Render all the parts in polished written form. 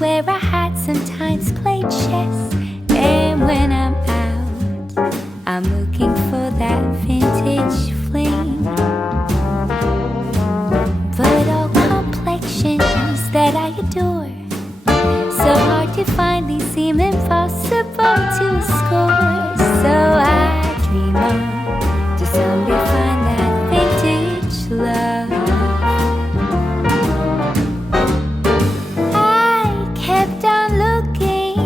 wear a hat, sometimes play chess. And when I'm out, I'm looking for that vintage fling. But all complexions that I adore, so hard to find, these seem impossible to score. So I dream on to someday find that vintage love. I kept on looking,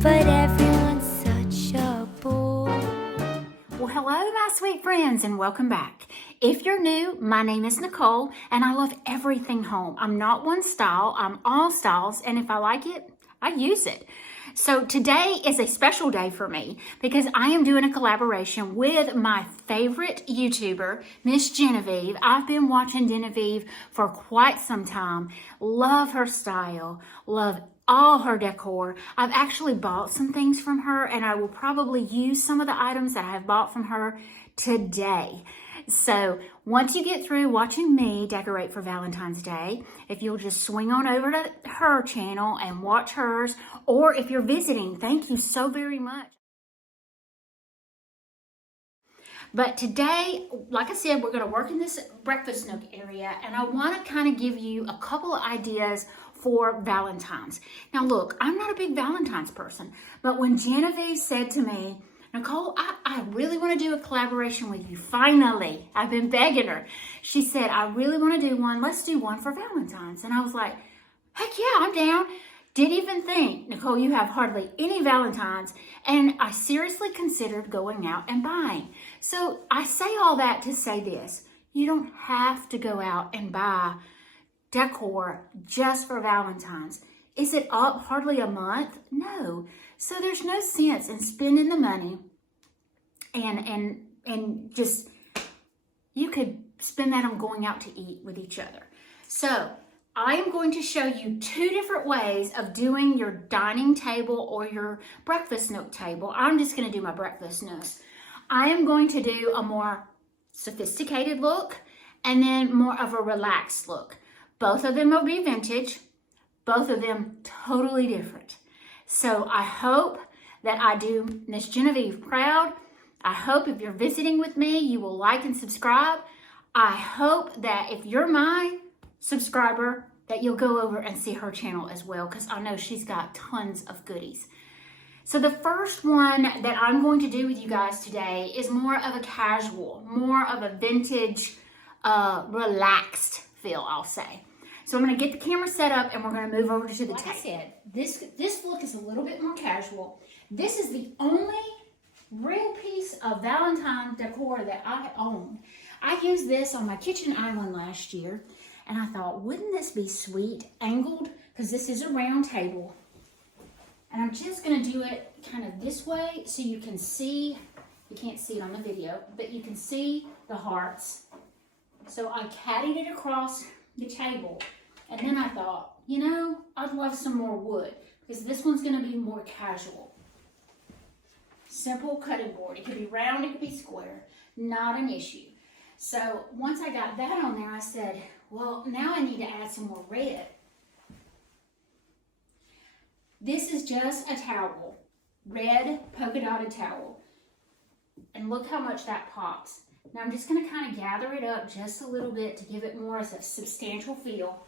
but everyone's such a bore. Well, hello, my sweet friends, and welcome back. If you're new, my name is Nicole, and I love everything home. I'm not one style, I'm all styles, and if I like it, I use it. So today is a special day for me because I am doing a collaboration with my favorite YouTuber, Miss Genevieve. I've been watching Genevieve for quite some time. Love her style, love all her decor. I've actually bought some things from her, and I will probably use some of the items that I have bought from her today. So once you get through watching me decorate for Valentine's Day, if you'll just swing on over to her channel and watch hers, or if you're visiting, thank you so very much. But today, like I said, we're going to work in this breakfast nook area, and I want to kind of give you a couple of ideas for Valentine's. Now look, I'm not a big Valentine's person, but when Genevieve said to me, Nicole, I really want to do a collaboration with you. Finally, I've been begging her. She said, I really want to do one. Let's do one for Valentine's. And I was like, heck yeah, I'm down. Didn't even think, Nicole, you have hardly any Valentines. And I seriously considered going out and buying. So I say all that to say this. You don't have to go out and buy decor just for Valentine's. Is it up hardly a month? No. So there's no sense in spending the money and just, you could spend that on going out to eat with each other. So I am going to show you two different ways of doing your dining table or your breakfast nook table. I'm just going to do my breakfast nooks. I am going to do a more sophisticated look and then more of a relaxed look. Both of them will be vintage. Both of them totally different. So I hope that I do Miss Genevieve proud. I hope if you're visiting with me, you will like and subscribe. I hope that if you're my subscriber, that you'll go over and see her channel as well, because I know she's got tons of goodies. So the first one that I'm going to do with you guys today is more of a casual, more of a vintage, relaxed feel, I'll say. So I'm going to get the camera set up and we're going to move over to the table. Like I said, this look is a little bit more casual. This is the only real piece of Valentine decor that I own. I used this on my kitchen island last year, and I thought, wouldn't this be sweet, angled, because this is a round table. And I'm just going to do it kind of this way so you can see, you can't see it on the video, but you can see the hearts. So I caddied it across the table, and then I thought, you know, I'd love some more wood because this one's going to be more casual. Simple cutting board. It could be round, it could be square, not an issue. So once I got that on there, I said, well, now I need to add some more red. This is just a towel, red polka dotted towel, and look how much that pops. Now I'm just going to kind of gather it up just a little bit to give it more of a substantial feel.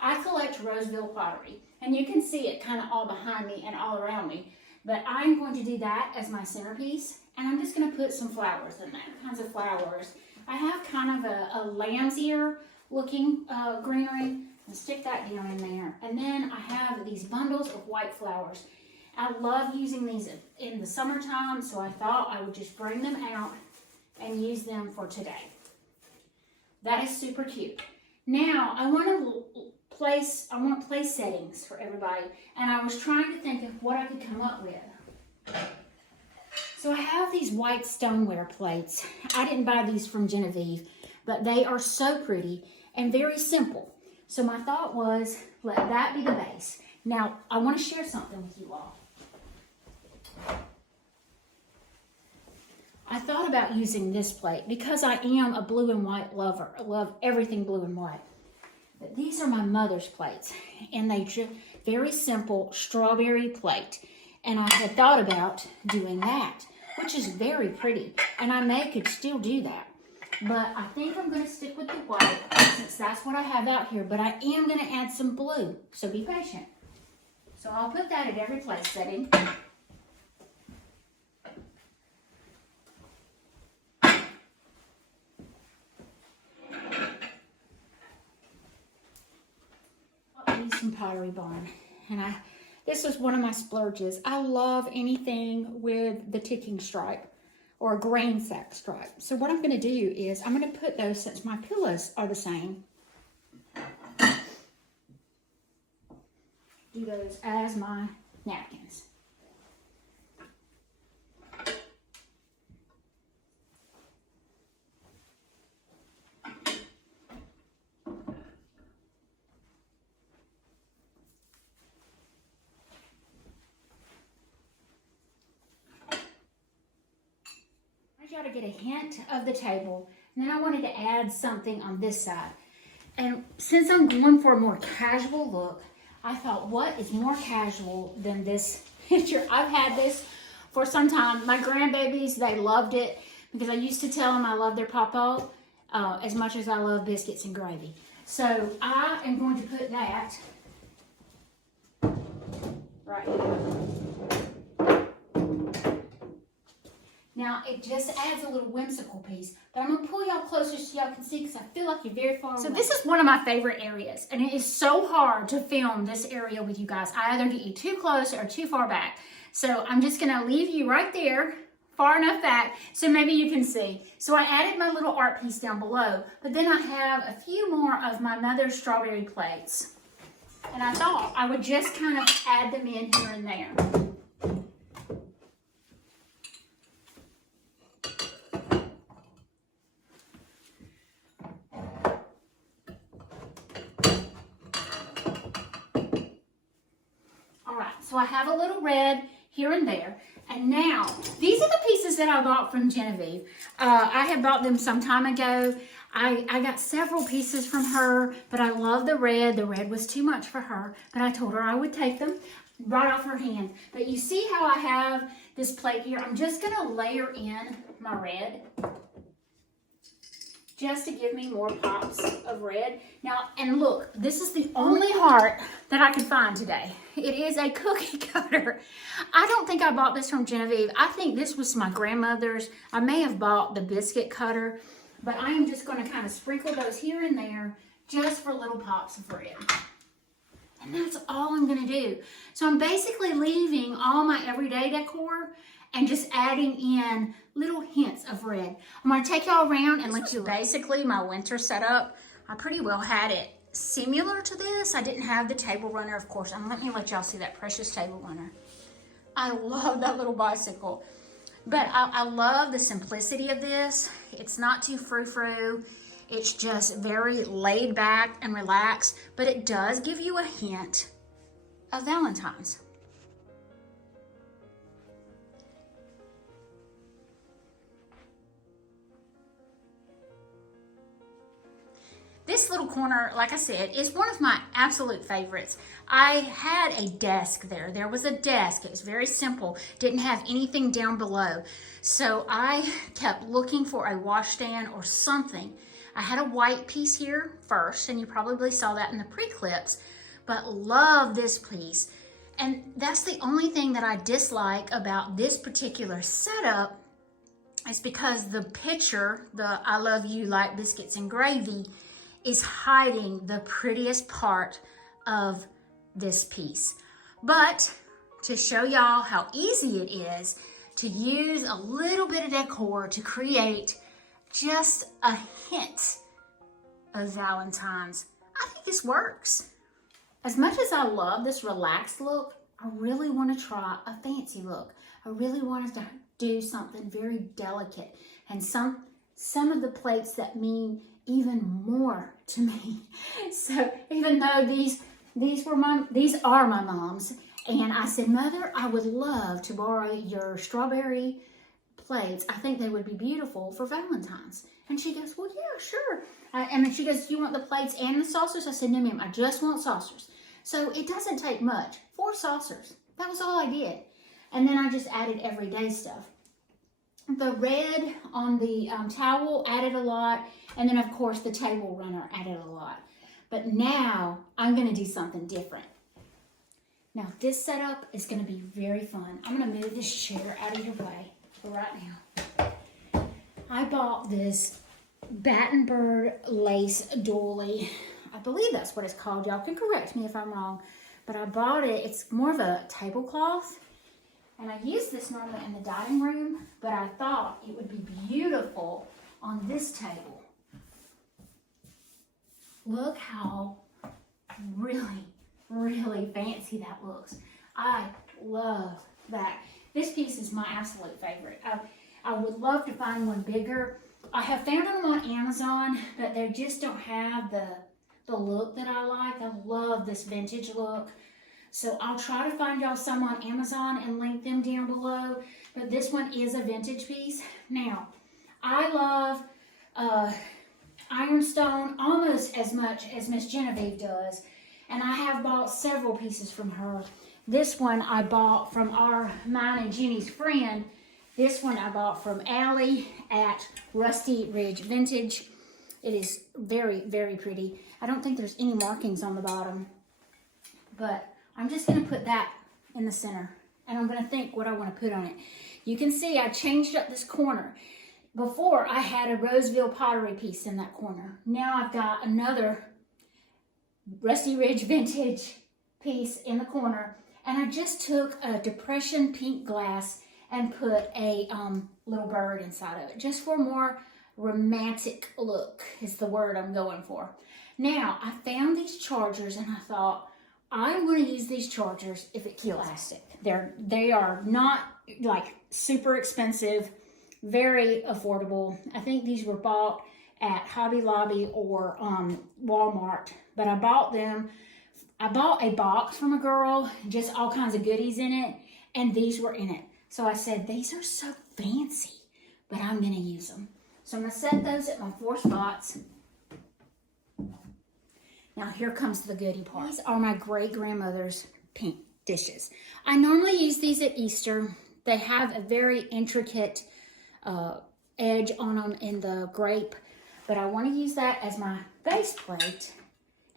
I collect Roseville pottery, and you can see it kind of all behind me and all around me, but I'm going to do that as my centerpiece, and I'm just going to put some flowers in there, kinds of flowers. I have kind of a lamb's ear looking greenery, and stick that down in there. And then I have these bundles of white flowers. I love using these in the summertime, so I thought I would just bring them out and use them for today. That is super cute. Now I want place settings for everybody, and I was trying to think of what I could come up with. So I have these white stoneware plates. I didn't buy these from Genevieve, but they are so pretty and very simple. So my thought was, let that be the base. Now I want to share something with you all. I thought about using this plate because I am a blue and white lover. I love everything blue and white. But these are my mother's plates, and they very simple strawberry plate. And I had thought about doing that, which is very pretty. And I could still do that. But I think I'm going to stick with the white since that's what I have out here. But I am going to add some blue, so be patient. So I'll put that at every place setting. I'll use some Pottery Barn. And this was one of my splurges. I love anything with the ticking stripe or a grain sack stripe. So what I'm going to do is I'm going to put those, since my pillows are the same, do those as my napkins. Y'all to get a hint of the table, and then I wanted to add something on this side. And since I'm going for a more casual look, I thought, what is more casual than this picture? I've had this for some time. My grandbabies, they loved it because I used to tell them I love their papa as much as I love biscuits and gravy. So I am going to put that right here. Now, it just adds a little whimsical piece, but I'm going to pull y'all closer so y'all can see because I feel like you're very far away. So this is one of my favorite areas, and it is so hard to film this area with you guys. I either get you too close or too far back. So I'm just going to leave you right there, far enough back, so maybe you can see. So I added my little art piece down below, but then I have a few more of my mother's strawberry plates. And I thought I would just kind of add them in here and there. So I have a little red here and there. And now, these are the pieces that I bought from Genevieve. I had bought them some time ago. I got several pieces from her, but I love the red. The red was too much for her, but I told her I would take them right off her hand. But you see how I have this plate here? I'm just gonna layer in my red, just to give me more pops of red. Now, and look, this is the only heart that I could find today. It is a cookie cutter. I don't think I bought this from Genevieve. I think this was my grandmother's. I may have bought the biscuit cutter, but I am just gonna kind of sprinkle those here and there just for little pops of red. And that's all I'm gonna do. So I'm basically leaving all my everyday decor and just adding in little hints of red. I'm gonna take y'all around and let you basically my winter setup. I pretty well had it similar to this. I didn't have the table runner, of course. And let me let y'all see that precious table runner. I love that little bicycle. But I love the simplicity of this. It's not too frou-frou. It's just very laid back and relaxed, but it does give you a hint of Valentine's. This little corner, like I said, is one of my absolute favorites. I had a desk there. There was a desk. It was very simple. Didn't have anything down below. So I kept looking for a washstand or something. I had a white piece here first, and you probably saw that in the pre-clips, but love this piece. And that's the only thing that I dislike about this particular setup is because the picture, the I love you like biscuits and gravy, is hiding the prettiest part of this piece. But to show y'all how easy it is to use a little bit of decor to create just a hint of Valentine's, I think this works. As much as I love this relaxed look, I really want to try a fancy look. I really wanted to do something very delicate, and some of the plates that mean even more to me. So even though these are my mom's, and I said, Mother, I would love to borrow your strawberry plates. I think they would be beautiful for Valentine's. And she goes, well, yeah, sure. And then she goes, do you want the plates and the saucers? I said, no, ma'am, I just want saucers. So it doesn't take much. 4 saucers. That was all I did. And then I just added everyday stuff. The red on the towel added a lot. And then, of course, the table runner added a lot. But now I'm going to do something different. Now, this setup is going to be very fun. I'm going to move this chair out of your way for right now. I bought this Battenberg lace doily. I believe that's what it's called. Y'all can correct me if I'm wrong. But I bought it. It's more of a tablecloth. And I use this normally in the dining room. But I thought it would be beautiful on this table. Look how really fancy that looks. I love that. This piece is my absolute favorite. I would love to find one bigger. I have found them on Amazon, but they just don't have the look that I like. I love this vintage look. So I'll try to find y'all some on Amazon and link them down below. But this one is a vintage piece. Now, I love ironstone almost as much as Miss Genevieve does. And I have bought several pieces from her. This one I bought from mine and Jenny's friend. This one I bought from Allie at Rusty Ridge Vintage. It is very pretty. I don't think there's any markings on the bottom. But I'm just going to put that in the center. And I'm going to think what I want to put on it. You can see I changed up this corner. Before I had a Roseville pottery piece in that corner. Now I've got another Rusty Ridge Vintage piece in the corner. And I just took a depression pink glass and put a little bird inside of it. Just for a more romantic look is the word I'm going for. Now, I found these chargers and I thought, I'm going to use these chargers if it's elastic. They are not like super expensive, very affordable. I think these were bought at Hobby Lobby or Walmart, but I bought them. I bought a box from a girl, just all kinds of goodies in it, and these were in it. So I said, these are so fancy, but I'm going to use them. So I'm going to set those at my 4 spots. Now here comes the goodie part. These are my great-grandmother's pink dishes. I normally use these at Easter. They have a very intricate edge on them in the grape, but I want to use that as my base plate.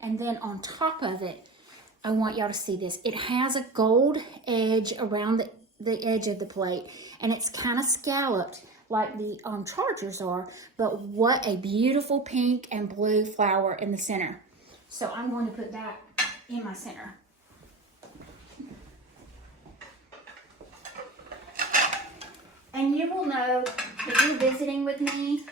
And then on top of it, I want y'all to see this. It has a gold edge around the edge of the plate, and it's kind of scalloped like the chargers are, but what a beautiful pink and blue flower in the center. So I'm going to put that in my center. And you will know, if you're visiting with me,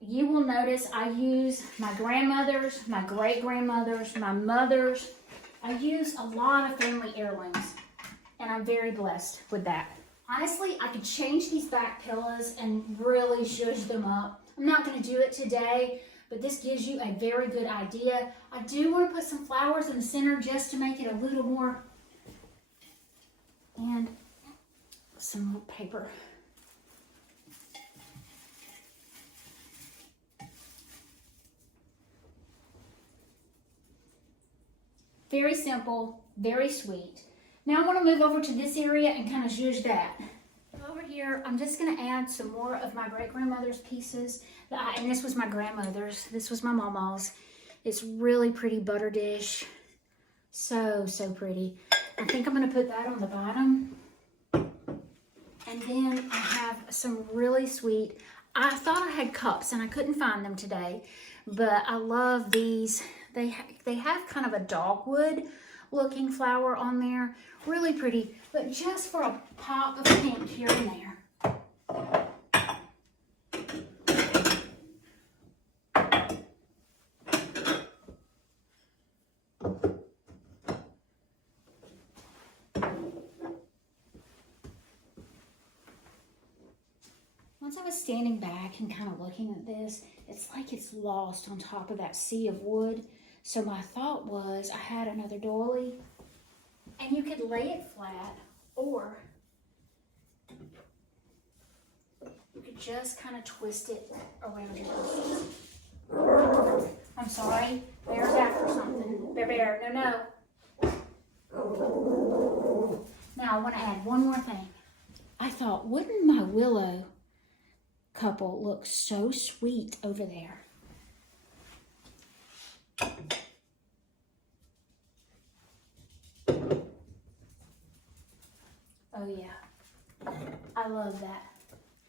you will notice I use my grandmother's, my great-grandmother's, my mother's. I use a lot of family heirlooms, and I'm very blessed with that. Honestly, I could change these back pillows and really zhuzh them up. I'm not going to do it today, but this gives you a very good idea. I do want to put some flowers in the center just to make it a little more, and some more paper. Very simple, very sweet. Now I want to move over to this area and kind of zhuzh that. Over here, I'm just going to add some more of my great-grandmother's pieces. And this was my grandmother's. This was my mama's. It's really pretty butter dish. So pretty. I think I'm going to put that on the bottom. And then I have some really sweet, I thought I had cups and I couldn't find them today. But I love these. They have kind of a dogwood looking flower on there. Really pretty, but just for a pop of pink here and there. Once I was standing back and kind of looking at this, it's like it's lost on top of that sea of wood. So my thought was I had another doily, and you could lay it flat, or just kind of twist it around your pieces. I'm sorry, Bear's after something. Bear, no. Now I want to add one more thing. I thought, wouldn't my willow couple look so sweet over there? Oh yeah, I love that.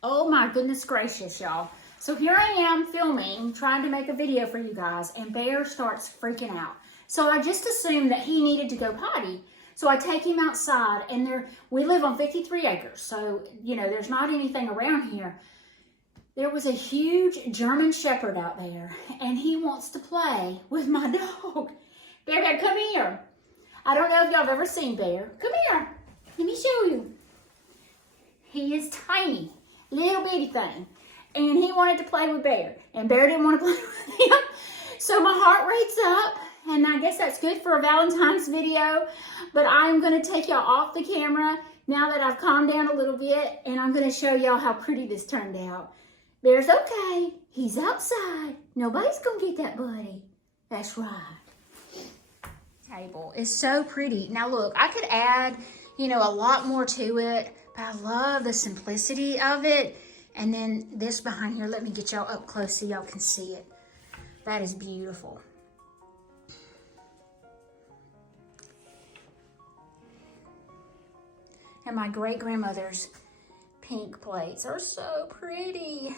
Oh my goodness gracious, y'all. So here I am filming, trying to make a video for you guys, and Bear starts freaking out. So I just assumed that he needed to go potty. So I take him outside, and we live on 53 acres, so, you know, there's not anything around here. There was a huge German Shepherd out there, and he wants to play with my dog. Bear, come here. I don't know if y'all have ever seen Bear. Come here. Let me show you. He is tiny, little bitty thing, and he wanted to play with Bear, and Bear didn't want to play with him. So my heart rate's up, and I guess that's good for a Valentine's video, but I'm going to take y'all off the camera now that I've calmed down a little bit, and I'm going to show y'all how pretty this turned out. Bear's okay. He's outside. Nobody's going to get that buddy. That's right. Table is so pretty. Now look, I could add, you know, a lot more to it, but I love the simplicity of it. And then this behind here, let me get y'all up close so y'all can see it. That is beautiful. And my great-grandmother's pink plates are so pretty.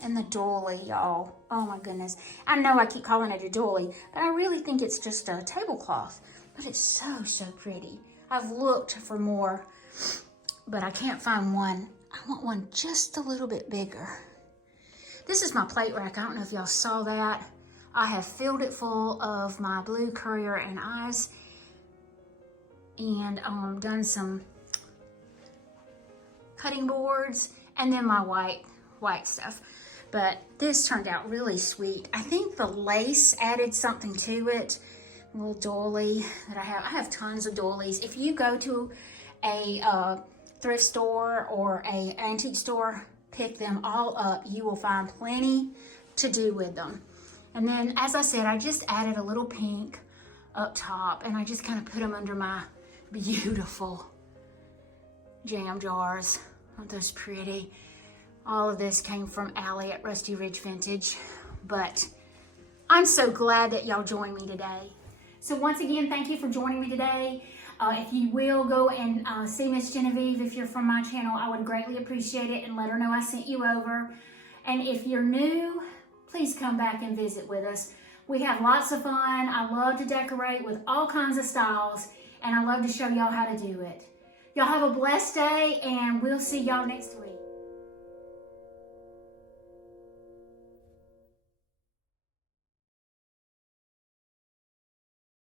And the doily, y'all. Oh my goodness. I know I keep calling it a doily, but I really think it's just a tablecloth. But it's so, so pretty. I've looked for more, but I can't find one. I want one just a little bit bigger. This is my plate rack. I don't know if y'all saw that. I have filled it full of my blue Courier and Eyes, and done some cutting boards, and then my white stuff. But this turned out really sweet. I think the lace added something to it. A little doily that I have tons of doilies. If you go to a thrift store or a antique store, pick them all up. You will find plenty to do with them. And then, as I said, I just added a little pink up top, and I just kind of put them under my beautiful jam jars. Aren't those pretty? All of this came from Allie at Rusty Ridge Vintage, but I'm so glad that y'all joined me today. So once again, thank you for joining me today. If you will go and see Miss Genevieve, if you're from my channel, I would greatly appreciate it, and let her know I sent you over. And if you're new, please come back and visit with us. We have lots of fun. I love to decorate with all kinds of styles, and I love to show y'all how to do it. Y'all have a blessed day, and we'll see y'all next week.